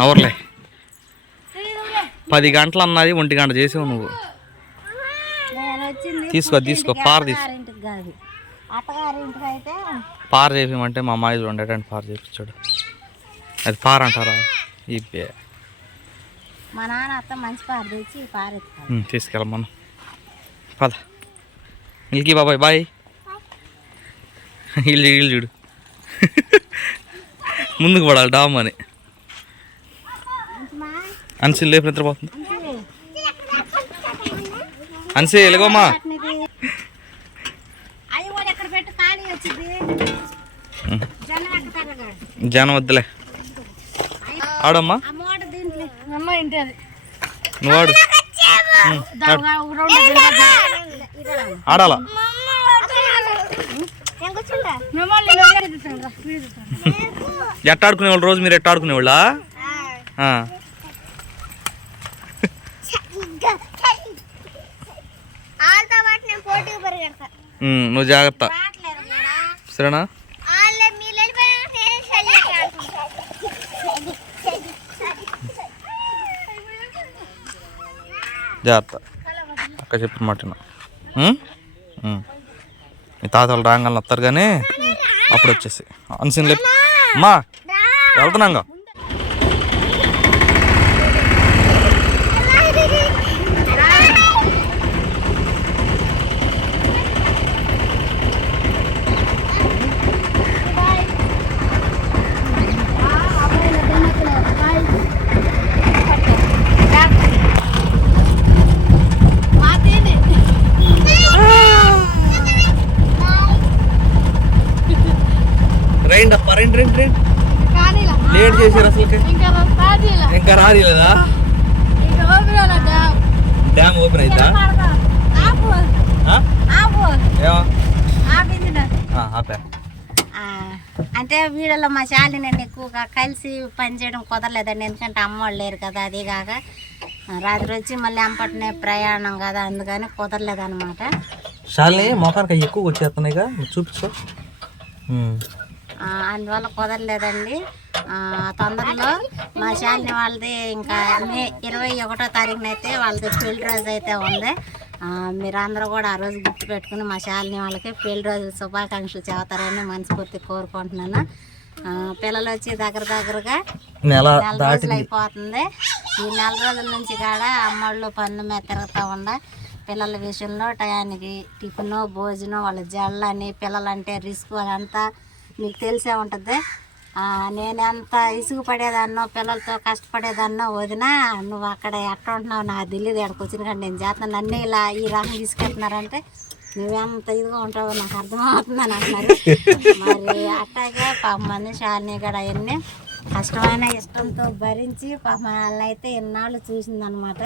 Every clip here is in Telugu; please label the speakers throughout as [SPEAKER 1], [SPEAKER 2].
[SPEAKER 1] నవర్లే పది గంటలు అన్నది ఒంటి గంట చేసావు నువ్వు. తీసుకో తీసుకో పార తీసుకో. పార చేపించమంటే మా అమ్మాయి ఉండేటండి పార చేపించాడు. అది పార అంటారా? ఈ బే-
[SPEAKER 2] మా నాన్న అత్త మంచి పార తెచ్చి పారెత్తాడు
[SPEAKER 1] ఉమ్, తీసుకెళ్ళమను పద. మిల్కీ బాబాయ్ బాయ్. ఇల్లు ఇల్లు చూడు. ముందుకు పడాలి డామ్ అని. అన్సి లేపు నిద్రపోతుంది. అన్సి ఉమ్.
[SPEAKER 2] జనం
[SPEAKER 1] వద్దులే. ఆడమ్మా. నువ్వు ఆడు. ఆడాలా? ఎట్ట ఆడుకునేవాళ్ళు రోజు మీరు ఎట్ట నువ్వు జాగ్రత్త. సరేనా?
[SPEAKER 2] వాళ్ళే.
[SPEAKER 1] జాగ్రత్త. అక్క చెప్పిన మాట. మీ తాతలు రాగానే వస్తారు కానీ అప్పుడు వచ్చేసి. అన్సిన్ లేపు అమ్మా వెళ్తున్నాగా. Rind rind. లేట్ చేసారు అసలుకి. ఇంకా రాలేదా డ్యామ్? ఓపెన్ ఆపా.
[SPEAKER 2] ఆ, అంటే వీళ్ళలో మా శాలి నేను ఎక్కువగా కలిసి పనిచేయడం కుదరలేదండి. ఎందుకంటే అమ్మ వాళ్ళు లేరు కదా అది కాక. రాత్రి వచ్చి మళ్ళీ అంపటనే ప్రయాణం కదా అందుకని కుదరలేదన్నమాట.
[SPEAKER 1] షాలిని మోకానికి ఎక్కువ వచ్చేస్తున్నాయిగా. చూపించు.
[SPEAKER 2] ఆ, అందువల్ల కుదరలేదండి. తొందరలో మా శాలిని వాళ్ళది ఇంకా మే ఇరవై ఒకటో తారీఖున అయితే వాళ్ళది పెళ్ళి రోజు అయితే ఉంది. మీరందరూ కూడా ఆ రోజు గుర్తు పెట్టుకుని మా శాలిని వాళ్ళకి పెళ్ళి రోజు శుభాకాంక్షలు చెబుతారని మనస్ఫూర్తి కోరుకుంటున్నాను. పిల్లలు వచ్చి దగ్గర దగ్గరగా
[SPEAKER 1] నెల
[SPEAKER 2] రోజులు అయిపోతుంది. ఈ నెల రోజుల నుంచి కాడ అమ్మళ్ళు పన్ను మీద తిరుగుతూ ఉండ పిల్లల విషయంలో టయానికి టిఫిన్ భోజనం వాళ్ళ జళ్ళని పిల్లలంటే రిస్క్ అని అంతా మీకు తెలిసే ఉంటుంది. నేను ఎంత ఇసుగు పడేదాన్నో పిల్లలతో కష్టపడేదాన్నో వదినా నువ్వు అక్కడ ఎట్లా ఉంటున్నావు నాకు తెలియదు ఎక్కడికి వచ్చిన కానీ నేను చేస్తాను నన్ను ఇలా ఈ రకం తీసుకెళ్తున్నారంటే నువ్వెంత ఇదిగా ఉంటావో నాకు అర్థమవుతుందని అంటున్నారు. మరి అట్టాగే పాప మంది శాలిని కూడా అవన్నీ కష్టమైన ఇష్టంతో భరించి పాప వాళ్ళని అయితే ఎన్నాళ్ళు చూసిందనమాట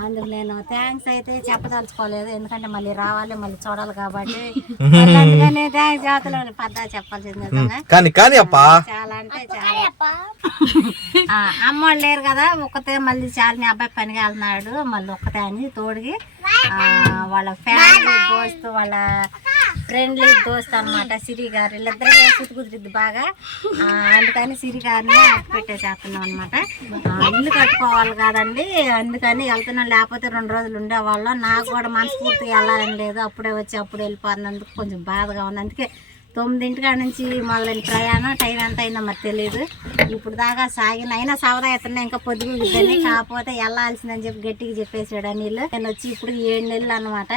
[SPEAKER 2] అందుకు నేను థ్యాంక్స్ అయితే చెప్పదలుచుకోలేదు. ఎందుకంటే మళ్ళీ రావాలి మళ్ళీ చూడాలి కాబట్టి. అందుకని థ్యాంక్స్ జాతలో పెద్ద చెప్పాల్సింది
[SPEAKER 1] కానీ కానీ అప్పా.
[SPEAKER 2] చాలా అంటే చాలా. ఆ, అమ్మోళ్ళు లేరు కదా ఒక్కతే మళ్ళీ చాలా మీ అబ్బాయి పనికి వెళ్తున్నాడు. మళ్ళీ ఒక్కతే అని తోడిగి వాళ్ళ ఫ్యామిలీ దోస్తు వాళ్ళ ఫ్రెండ్లీ దోస్త్ అనమాట సిరి గారు. వీళ్ళిద్దరికి సుతి కుదిరిద్ది బాగా. అందుకని సిరి గారిని పెట్టేసేస్తున్నాం అనమాట ఇల్లు కట్టుకోవాలి కాదండి. అందుకని వెళ్తున్నాం. లేకపోతే రెండు రోజులు ఉండేవాళ్ళం నాకు కూడా మనస్ఫూర్తిగా వెళ్ళాలని లేదు. అప్పుడే వచ్చి అప్పుడు వెళ్ళిపోతున్నందుకు కొంచెం బాధగా ఉంది. అందుకే తొమ్మిదింటి కాడ నుంచి మొదలైన ప్రయాణం టైం ఎంత అయిందో మరి తెలియదు ఇప్పుడు దాకా సాగిన అయినా సవదా ఎత్తున్నా ఇంకా పొద్దుగు ఇద్దని కాకపోతే వెళ్ళాల్సిందని చెప్పి గట్టిగా చెప్పేసాడు నీళ్ళు నేను వచ్చి ఇప్పుడు ఏడు నెలలు అనమాట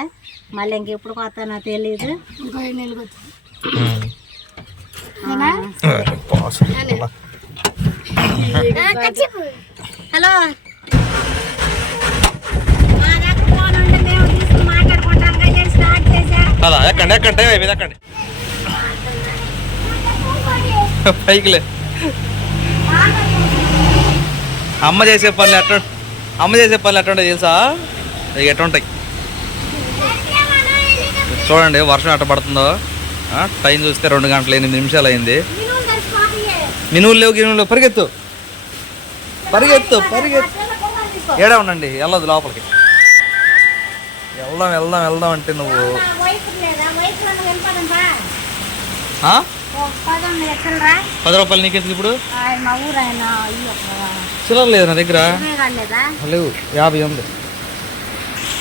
[SPEAKER 2] మళ్ళీ ఇంకెప్పుడు కొత్తానో తెలియదు ఇంకో ఏడు నెలలు హలో. మా దగ్గర ఫోన్ ఉంటే మేము తీసుకుని మాట్లాడుకుంటాం కదా స్టార్ట్ చేసా
[SPEAKER 1] అలా ఎక్కండి ఎక్కండి మీద ఎక్కండి పైకిలే. అమ్మ చేసే పనులు ఎట్ట అమ్మ చేసే పనులు ఎట్ట ఉంటాయి తెలుసా? ఇక ఎట్ట ఉంటాయి? చూడండి వర్షం ఎట్ట పడుతుందో. టైం చూస్తే రెండు గంటల ఎనిమిది నిమిషాలు అయింది. మినువులు లేవు గినువులు పరిగెత్తు. పరిగెత్తు పరిగెత్తు. ఏడా ఉండండి వెళ్ళదు లోపలికి. వెళ్దాం వెళ్దాం వెళ్దాం అంటే నువ్వు.
[SPEAKER 2] పదం
[SPEAKER 1] రూపాయలు నీకెందుకు ఇప్పుడు? చిల్లర లేదు నా దగ్గర. లేవు యాభై ఉంది.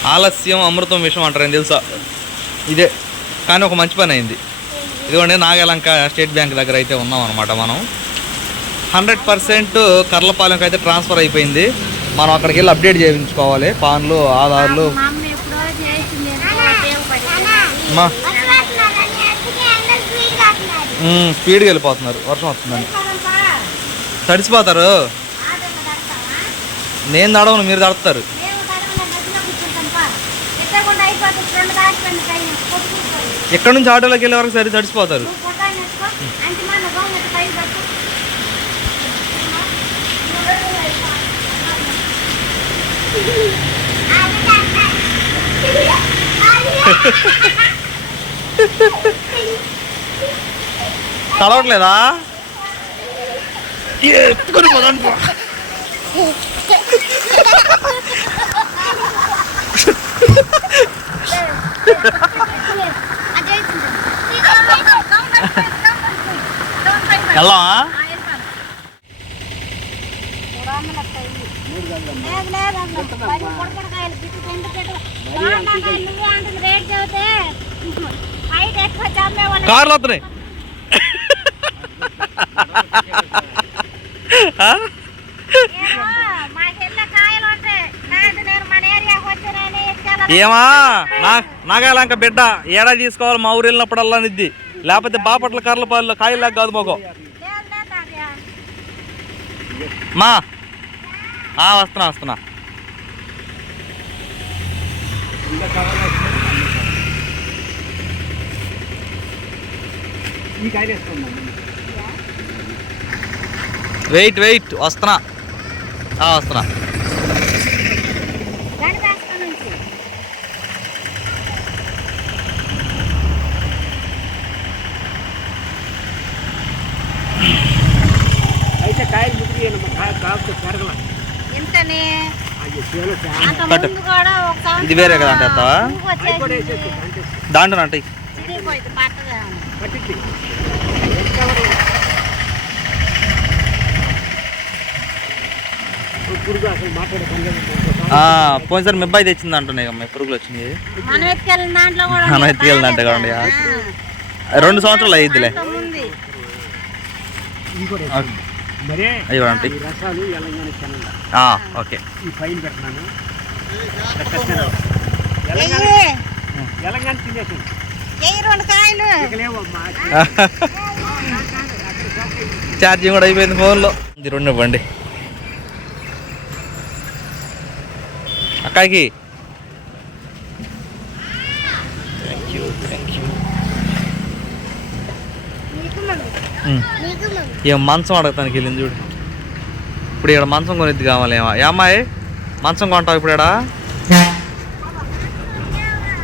[SPEAKER 1] ఆలస్యం అమృతం విషయం అంటారు తెలుసా? ఇదే. కానీ ఒక మంచి పని అయింది. ఇదిగోండి నాగలంక స్టేట్ బ్యాంక్ దగ్గర అయితే ఉన్నాం అనమాట మనం. హండ్రెడ్ పర్సెంట్ కర్లపాలెంకి అయితే ట్రాన్స్ఫర్ అయిపోయింది. మనం అక్కడికి వెళ్ళి అప్డేట్ చేయించుకోవాలి. పాన్లు ఆధార్లు.
[SPEAKER 2] మా అమ్మ ఎప్పుడో చేసింది ఎందుకో ఉపయోగపడింది.
[SPEAKER 1] మా
[SPEAKER 3] అందుకే స్వీట్ కాస్తున్నారు
[SPEAKER 1] మ్మ్, స్పీడ్గా వెళ్ళిపోతున్నారు వర్షం వస్తుందని. తడిసిపోతారు? నేను తడవను మీరు తడతారు. ఎక్కడి నుంచి ఆటోలోకి వెళ్ళే వరకు సరి తడిసిపోతారు
[SPEAKER 2] నువ్వు పొట్టాన్ని ఎత్తుకో, అంటి మన గోంగ ఎత్తి పైకి పెట్టు.
[SPEAKER 1] తడవట్లేదా ఎత్తుకొని పోదాం పో. వెళ్దామా?
[SPEAKER 2] లేదు, లేదు అన్న. పది పొడపొడకాయలు, గిట్టు పెండు గిట్టు. బాగుంటాయి, నువ్వే అంటుంది రేట్ చెబితే బయట ఎక్కువ చంపేవాళ్ళు
[SPEAKER 1] కార్లు వస్తున్నాయి ఆ?
[SPEAKER 2] ఏమో, మా చెల్లె కాయలు ఉంటాయి. నాది నేను మన ఏరియాకి వచ్చానని ఎత్తుకెళ్ళాలి.
[SPEAKER 1] ఏమా నా నాగాలంక బిడ్డ ఏడా తీసుకోవాలి? మా ఊరు వెళ్ళినప్పుడల్లా నిద్ది. లేకపోతే బాపట్ల కర్లపాలు కాయలాగా కాదు
[SPEAKER 2] తాతయ్య.
[SPEAKER 1] మా. ఆ, వస్తున్నా వస్తున్నా. వెయిట్ వెయిట్ వస్తున్నా. ఆ, వస్తున్నా.
[SPEAKER 4] అయితే కాయలు పెరగల.
[SPEAKER 2] ఇంతని.
[SPEAKER 1] ఇది వేరే కదా అంటే దాంట్లో అంటే పోయినసారి మీ అబ్బాయి తెచ్చింది అంటున్నాయి అమ్మాయి పురుగులు వచ్చినాయి.
[SPEAKER 2] మనం ఎత్తుకెళ్ళిన దాంట్లో
[SPEAKER 1] మనం. ఎత్తుకెళ్ళిన.
[SPEAKER 2] ఆ.
[SPEAKER 1] రెండు సంవత్సరాలు అయ్యిద్దిలే. అంటే ఓకే. ఛార్జింగ్ కూడా అయిపోయింది ఫోన్లో. ఇది రెండు ఇవ్వండి. అక్కాకి థ్యాంక్ యూ థ్యాంక్ యూ ఏం మంచం అడగతానికి వెళ్ళింది చూడు. ఇప్పుడు ఇక్కడ మంచం కొనిద్ది కావాలి ఏమా. ఏ అమ్మాయి? మంచం కొంటావు ఇప్పుడు ఇక్కడ?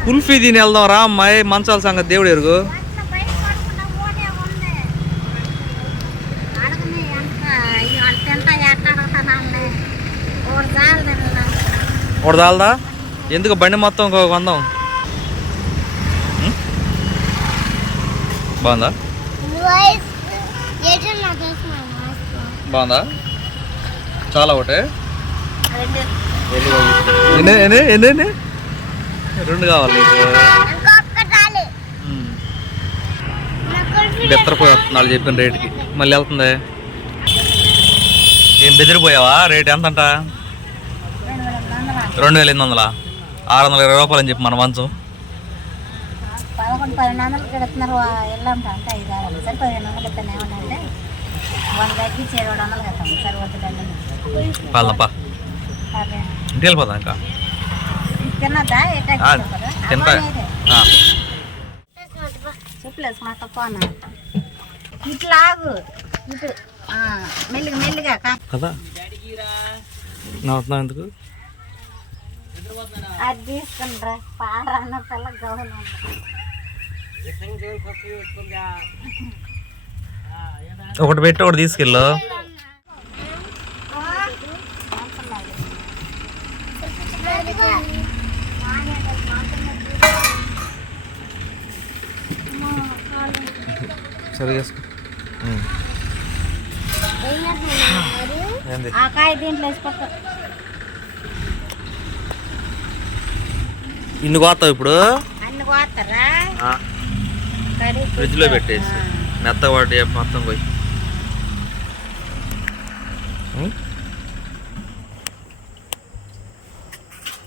[SPEAKER 1] కుల్ఫీ తిని వెళ్దాం రా అమ్మాయి. మంచాల సంగతి దేవుడు ఎరుగు
[SPEAKER 2] అంత బయట పడకుండా పోనే ఉంది. అడగని ఎంత ఇవాళ తింటా ఎట్లా అడుగుతానండి ఒకటి చాలు తిన్నా
[SPEAKER 1] ఒకటి ఎందుకు బండి మొత్తం ఇంకో కొందాం బాగుందా? బాగుందా? చాలా ఒకటే.
[SPEAKER 2] రెండు
[SPEAKER 1] కావాలి. నీకు. బెత్తరపోయి వస్తున్నాడు చెప్పిన రేటుకి. మళ్ళీ వెళ్తుంది? ఏం బెదిరిపోయావా? రేట్ ఎంత అంట
[SPEAKER 2] రెండు వేల
[SPEAKER 1] ఎనిమిది వందలా? ఆరు వందల ఇరవై రూపాయలు అని చెప్పి మన మంచం
[SPEAKER 2] పదకొండు పన్నెండు వందలు పెడుతున్నారు వెళ్ళాం అంటే ఐదు ఆరు వందలు. సరే పదిహేను వందలు ఇస్తాను ఏమన్నా వంద తగ్గించి ఇరవై వందలు కట్టాం సరే
[SPEAKER 1] ఇంటికి వెళ్ళిపోతాం ఇంకా?
[SPEAKER 2] తిన్నదా?
[SPEAKER 1] తింటా.
[SPEAKER 2] పోనా? ఇట్లా ఆగు ఇటు మెల్లిగా మెల్లిగా
[SPEAKER 1] కదా? నవ్వుతున్నావు ఎందుకు?
[SPEAKER 2] అది తీసుకునిరా పాడన్న పిల్ల గౌరవం
[SPEAKER 1] ఒకటి పెట్టి ఒకటి తీసుకెళ్ళు. సరే చేసుకో. ఉం. ఏంది?
[SPEAKER 2] ఆ కాయ దీంట్లో వేసి
[SPEAKER 1] ఇన్ని కోస్తావు ఇప్పుడు?
[SPEAKER 2] అన్ని కోస్తారా?
[SPEAKER 1] ఆ,
[SPEAKER 2] కడిగి
[SPEAKER 1] ఫ్రిడ్జ్లో పెట్టేసి. మెత్తవాడి మొత్తం పోయి?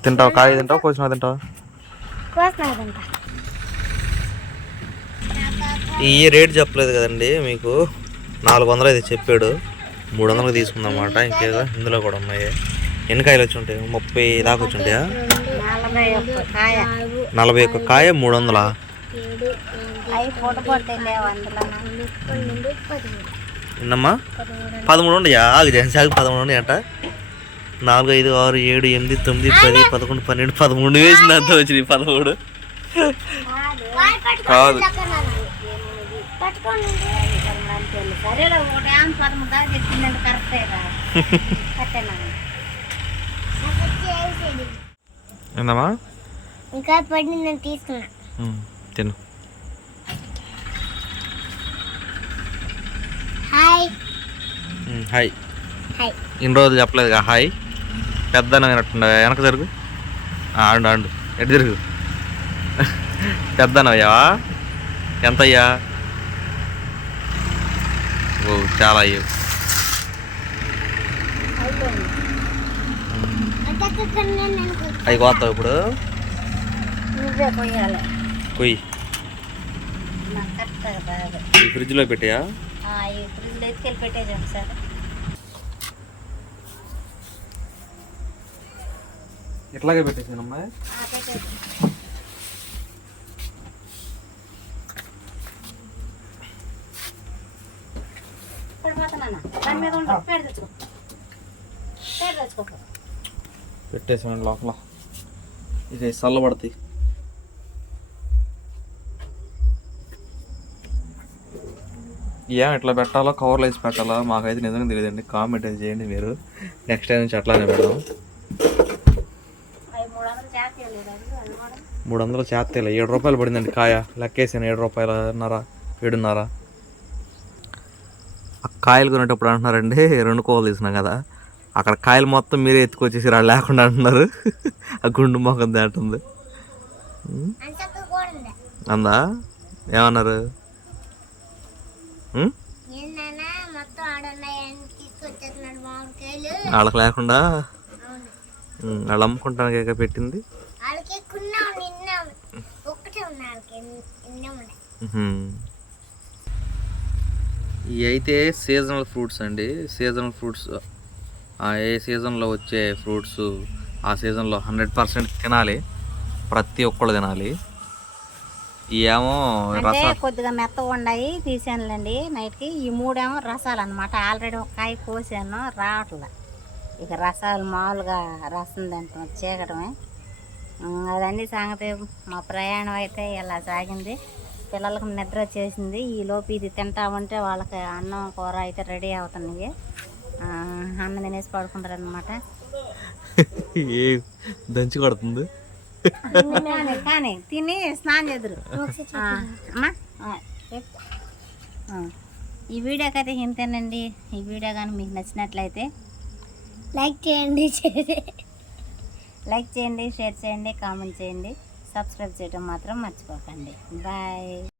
[SPEAKER 1] తింటావు? కాయ తింటావు? కొంచెం తింటావు? ఈ రేట్ చెప్పలేదు కదండి మీకు. నాలుగు వందలు అయితే చెప్పాడు. మూడు వందలకు తీసుకుందన్నమాట ఇంకేదో ఇందులో కూడా ఉన్నాయి. ఎన్ని కాయలు వచ్చి ఉంటాయి? ముప్పై దాకా వచ్చి ఉంటాయా?
[SPEAKER 2] నలభై ఒక్క కాయ
[SPEAKER 1] మూడు వందలా? ఎన్నమ్మా పదమూడు ఉండయా ఆగు జన్ సాగు పదమూడు ఉన్నాయి అంట నాలుగు ఐదు ఆరు ఏడు ఎనిమిది తొమ్మిది పది పదకొండు పన్నెండు పదమూడు వేసింది అంత వచ్చినాయి పదమూడు. కాదు.
[SPEAKER 2] కరెక్టే
[SPEAKER 1] ఏందమ్మా
[SPEAKER 3] ఇంకా పడి నేను తీసుకున్నా.
[SPEAKER 1] తిను.
[SPEAKER 3] హాయ్.
[SPEAKER 1] హాయ్.
[SPEAKER 3] హాయ్.
[SPEAKER 1] ఇన్ని రోజులు చెప్పలేదుగా హాయ్. పెద్ద వెనక జరుగు. ఆండు ఆండు. ఎటు తిరుగు పెద్దనయ్యా ఎంత అయ్యా ఓ చాలా అయ్యావు
[SPEAKER 3] అంతకన్నా నేను
[SPEAKER 1] అవి కోస్తావు ఇప్పుడు?
[SPEAKER 2] నువ్వే కొయ్యాలి
[SPEAKER 1] కొయ్యి. ఈ ఫ్రిడ్జ్లో పెట్టాయా?
[SPEAKER 2] ఆ, ఈ ఫ్రిడ్జ్లో ఎత్తుకెళ్ళి పెట్టేసాం సార్.
[SPEAKER 1] ఇట్లాగే పెట్టేసానమ్మా
[SPEAKER 2] పెట్టేసి పడిపోతున్నాను దాని మీద ఉంటా పేరు తెచ్చుకో. పేరు తెచ్చుకో
[SPEAKER 1] పెట్టేసాను లోపల. ఇక చల్లబడతాయి. ఏం ఇట్లా పెట్టాలో కవర్లో వేసి పెట్టాలో? మాకైతే నిజంగా తెలియదండి. కామెంట్ అయితే చేయండి మీరు. నెక్స్ట్ టైం నుంచి అట్లానే పెడదాం.
[SPEAKER 2] మూడు వందలు
[SPEAKER 1] చేతేలే ఏడు రూపాయలు పడిందండి కాయ. లెక్కేసాను ఏడు రూపాయలన్నర ఏడున్నర. ఆ కాయలు కొనేటప్పుడు అంటున్నారండి రెండు కోవలు తీసినాం కదా. అక్కడ కాయలు మొత్తం మీరే ఎత్తుకొచ్చేసి రాళ్ళు లేకుండా అంటున్నారు. ఆ గుండు మొఖం దాటుంది. అందా? ఏమన్నారు? వాళ్ళకి లేకుండా? వాళ్ళు అమ్ముకుంటానికి పెట్టింది. ఇవి అయితే సీజనల్ ఫ్రూట్స్ అండి. సీజనల్ ఫ్రూట్స్ ఏ సీజన్లో వచ్చే ఫ్రూట్స్ ఆ సీజన్లో హండ్రెడ్ పర్సెంట్ తినాలి. ప్రతి ఒక్కళ్ళు తినాలి. ఏమో
[SPEAKER 2] అంటే కొద్దిగా మెత్తగా ఉన్నాయి తీసానులేండి నైట్కి ఈ మూడేమో రసాలు అనమాట ఆల్రెడీ ఒక కాయ కోసాను రావట్లే. ఇక రసాలు మామూలుగా రసం తింటాం చీకటమే. అదండి సంగతి. మా ప్రయాణం అయితే ఇలా సాగింది. పిల్లలకు నిద్ర వచ్చేసింది. ఈ లోపు ఇది తింటామంటే వాళ్ళకి అన్నం కూర అయితే రెడీ అవుతున్నాయి. అన్నం తినేసి పడుకుంటారు అనమాట
[SPEAKER 1] ఏ దంచి కొడుతుంది?
[SPEAKER 2] కానీ తిని స్నానం చేద్దరు ఆ, అమ్మా. ఈ వీడియోకి అయితే ఇంతేనండి. ఈ వీడియో కానీ మీకు నచ్చినట్లయితే
[SPEAKER 3] లైక్ చేయండి.
[SPEAKER 2] లైక్ చేయండి షేర్ చేయండి కామెంట్ చేయండి. సబ్స్క్రైబ్ చేయడం మాత్రం మర్చిపోకండి. బాయ్.